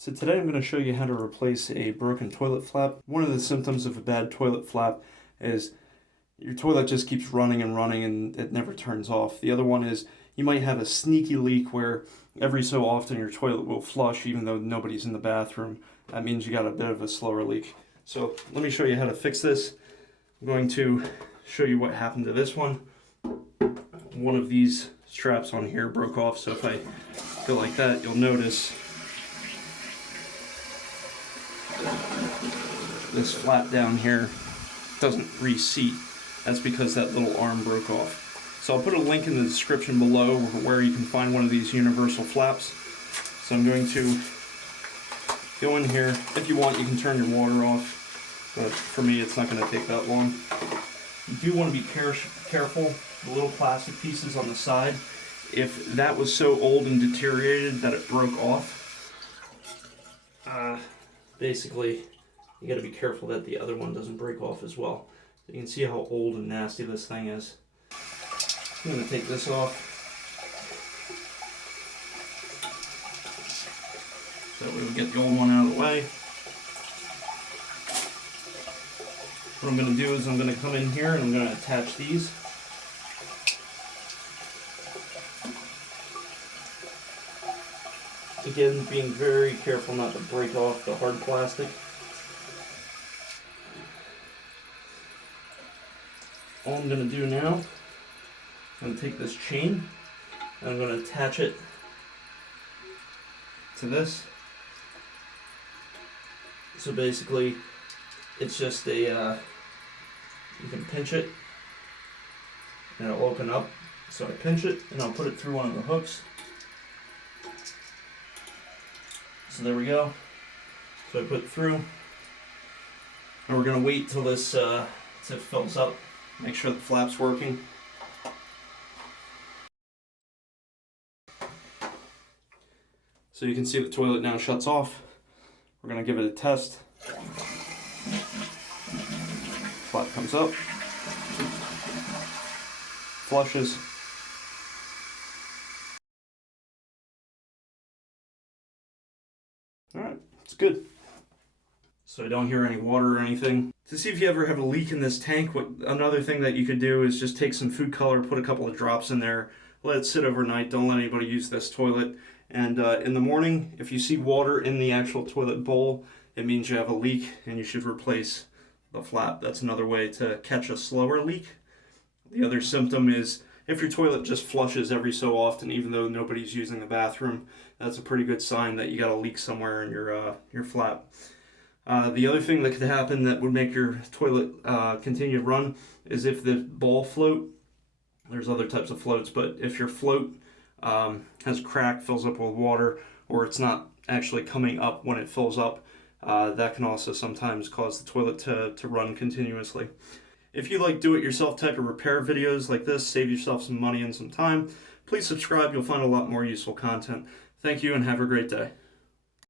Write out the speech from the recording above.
So today I'm going to show you how to replace a broken toilet flap. One of the symptoms of a bad toilet flap is your toilet just keeps running and running and it never turns off. The other one is you might have a sneaky leak where every so often your toilet will flush even though nobody's in the bathroom. That means you got a bit of a slower leak. So let me show you how to fix this. I'm going to show you what happened to this one. One of these straps on here broke off, so if I go like that, you'll notice this flap down here doesn't reseat. That's because that little arm broke off. So I'll put a link in the description below where you can find one of these universal flaps. So I'm going to go in here. If you want, you can turn your water off, but for me it's not going to take that long. You do want to be careful, the little plastic pieces on the side. If that was so old and deteriorated that it broke off, basically you got to be careful that the other one doesn't break off as well. So you can see how old and nasty this thing is. I'm going to take this off. So that way we get the old one out of the way. What I'm going to do is I'm going to come in here and I'm going to attach these. Again, being very careful not to break off the hard plastic. All I'm going to do now, I'm going to take this chain and I'm going to attach it to this. So basically, it's just a, you can pinch it and it'll open up. So I pinch it and I'll put it through one of the hooks. So there we go. So I put it through. And we're going to wait till this till it fills up. Make sure the flap's working. So you can see the toilet now shuts off. We're going to give it a test. Flap comes up. Flushes. Alright, it's good. So I don't hear any water or anything. To see if you ever have a leak in this tank, another thing that you could do is just take some food color, put a couple of drops in there, let it sit overnight, don't let anybody use this toilet. And in the morning, if you see water in the actual toilet bowl, it means you have a leak and you should replace the flap. That's another way to catch a slower leak. The other symptom is if your toilet just flushes every so often, even though nobody's using the bathroom, that's a pretty good sign that you got a leak somewhere in your flap. The other thing that could happen that would make your toilet continue to run is if the ball float, there's other types of floats, but if your float has a crack, fills up with water, or it's not actually coming up when it fills up, that can also sometimes cause the toilet to run continuously. If you like do-it-yourself type of repair videos like this, save yourself some money and some time, please subscribe. You'll find a lot more useful content. Thank you and have a great day.